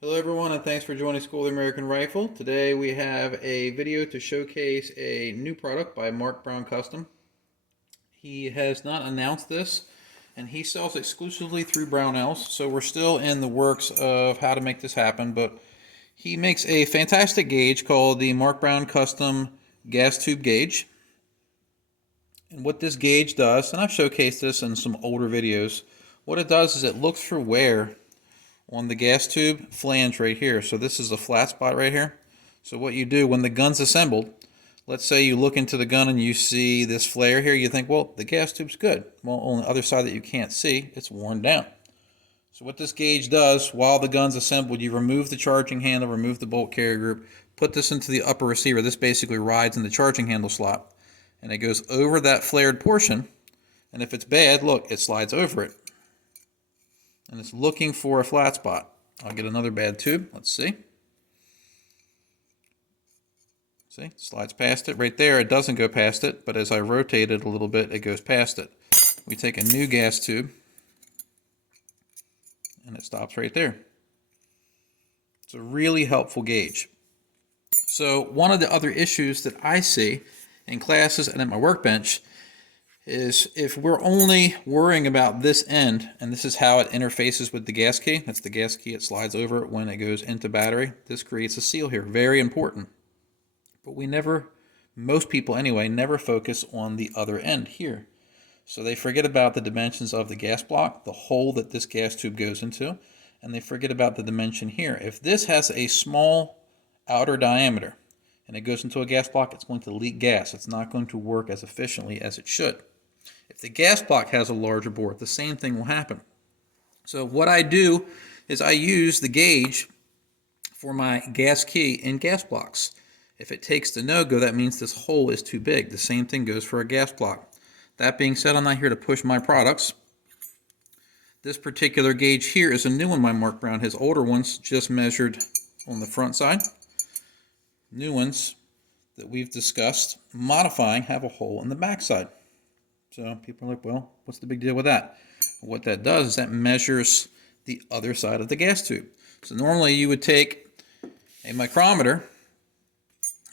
Hello everyone and thanks for joining School of the American Rifle. Today we have a video to showcase a new product by Mark Brown Custom. He has not announced this and he sells exclusively through Brownells, so we're still in the works of how to make this happen, but he makes a fantastic gauge called the Mark Brown Custom Gas Tube Gauge. And what this gauge does, and I've showcased this in some older videos, what it does is it looks for wear on the gas tube flange right here. So this is a flat spot right here. So what you do when the gun's assembled, let's say you look into the gun and you see this flare here, you think, well, the gas tube's good. Well, on the other side that you can't see, it's worn down. So what this gauge does, while the gun's assembled, you remove the charging handle, remove the bolt carrier group, put this into the upper receiver. This basically rides in the charging handle slot, and it goes over that flared portion, and if it's bad, look, it slides over it. And it's looking for a flat spot. I'll get another bad tube. Let's see. See, slides past it. Right there, it doesn't go past it, but as I rotate it a little bit, it goes past it. We take a new gas tube, and it stops right there. It's a really helpful gauge. So one of the other issues that I see in classes and at my workbench is if we're only worrying about this end, and this is how it interfaces with the gas key, that's the gas key, it slides over it when it goes into battery. This creates a seal here, very important. But we never, most people anyway, never focus on the other end here. So they forget about the dimensions of the gas block, the hole that this gas tube goes into, and they forget about the dimension here. If this has a small outer diameter and it goes into a gas block, it's going to leak gas. It's not going to work as efficiently as it should. If the gas block has a larger bore, the same thing will happen. So what I do is I use the gauge for my gas key in gas blocks. If it takes the no-go, that means this hole is too big. The same thing goes for a gas block. That being said, I'm not here to push my products. This particular gauge here is a new one by Mark Brown. His older ones just measured on the front side. New ones that we've discussed modifying have a hole in the back side. So people are like, well, what's the big deal with that? What that does is that measures the other side of the gas tube. So normally you would take a micrometer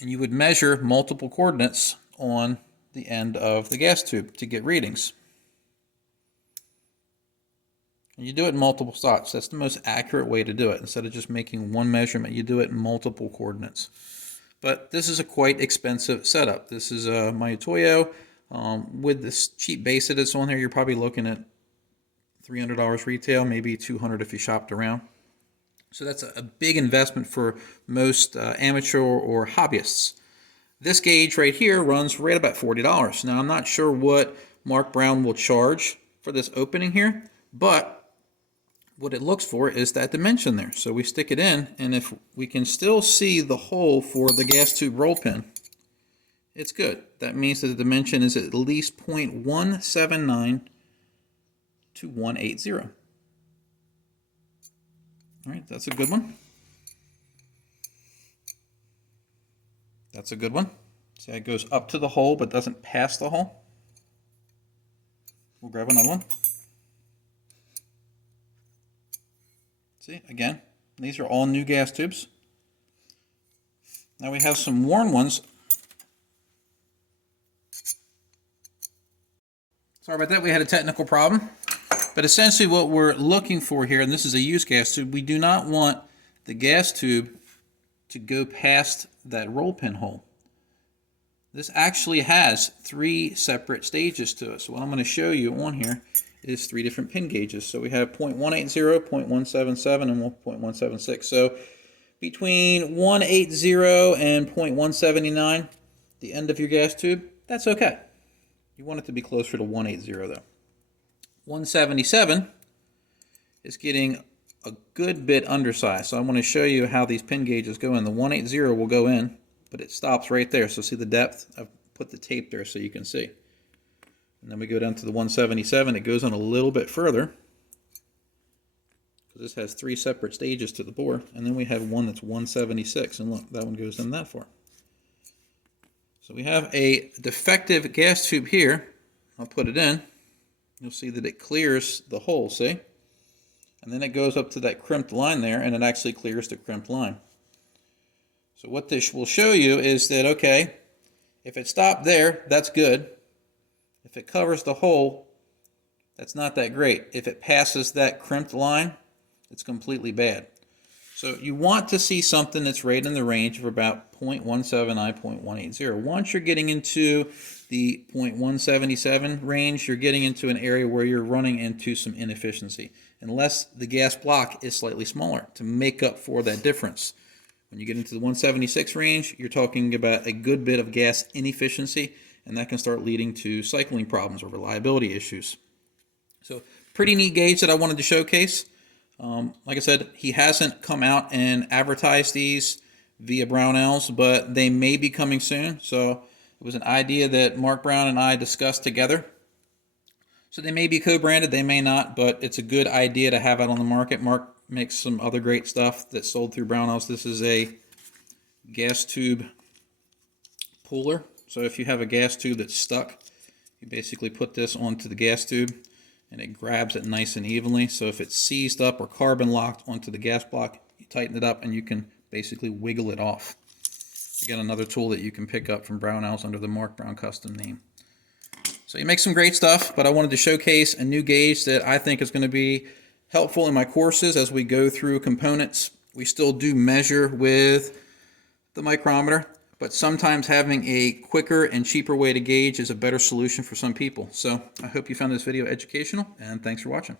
and you would measure multiple coordinates on the end of the gas tube to get readings. And you do it in multiple spots. That's the most accurate way to do it. Instead of just making one measurement, you do it in multiple coordinates. But this is a quite expensive setup. This is a Mitutoyo. With this cheap base that it's on here, you're probably looking at $300 retail, maybe $200 if you shopped around. So that's a big investment for most amateur or hobbyists. This gauge right here runs right about $40. Now I'm not sure what Mark Brown will charge for this opening here, but what it looks for is that dimension there. So we stick it in, and if we can still see the hole for the gas tube roll pin, it's good. That means that the dimension is at least 0.179 to 180. All right, that's a good one. That's a good one. See, it goes up to the hole but doesn't pass the hole. We'll grab another one. See, again, these are all new gas tubes. Now we have some worn ones. Sorry about that, we had a technical problem. But essentially what we're looking for here, and this is a used gas tube, we do not want the gas tube to go past that roll pin hole. This actually has 3 separate stages to it. So what I'm going to show you on here is 3 different pin gauges. So we have 0.180, 0.177, and 0.176. So between 180 and 0.179, the end of your gas tube, that's okay. You want it to be closer to 180 though. 177 is getting a good bit undersized. So I want to show you how these pin gauges go in. The 180 will go in, but it stops right there. So see the depth? I've put the tape there so you can see. And then we go down to the 177. It goes in a little bit further, because this has 3 separate stages to the bore. And then we have one that's 176. And look, that one goes in that far. So we have a defective gas tube here. I'll put it in. You'll see that it clears the hole, see? and then it goes up to that crimped line there, and it actually clears the crimped line. So what this will show you is that, okay, if it stopped there, that's good. If it covers the hole, that's not that great. If it passes that crimped line, it's completely bad. So you want to see something that's right in the range of about 0.179, 0.180. Once you're getting into the 0.177 range, you're getting into an area where you're running into some inefficiency, unless the gas block is slightly smaller to make up for that difference. When you get into the 176 range, you're talking about a good bit of gas inefficiency, and that can start leading to cycling problems or reliability issues. So pretty neat gauge that I wanted to showcase. Like I said, he hasn't come out and advertised these via Brownells, but they may be coming soon. So it was an idea that Mark Brown and I discussed together. So they may be co-branded, they may not, but it's a good idea to have out on the market. Mark makes some other great stuff that's sold through Brownells. This is a gas tube puller. So if you have a gas tube that's stuck, you basically put this onto the gas tube and it grabs it nice and evenly. So if it's seized up or carbon locked onto the gas block, you tighten it up and you can basically wiggle it off. Again, another tool that you can pick up from Brownells under the Mark Brown custom name. So you make some great stuff, but I wanted to showcase a new gauge that I think is going to be helpful in my courses as we go through components. We still do measure with the micrometer, but sometimes having a quicker and cheaper way to gauge is a better solution for some people. So I hope you found this video educational, and thanks for watching.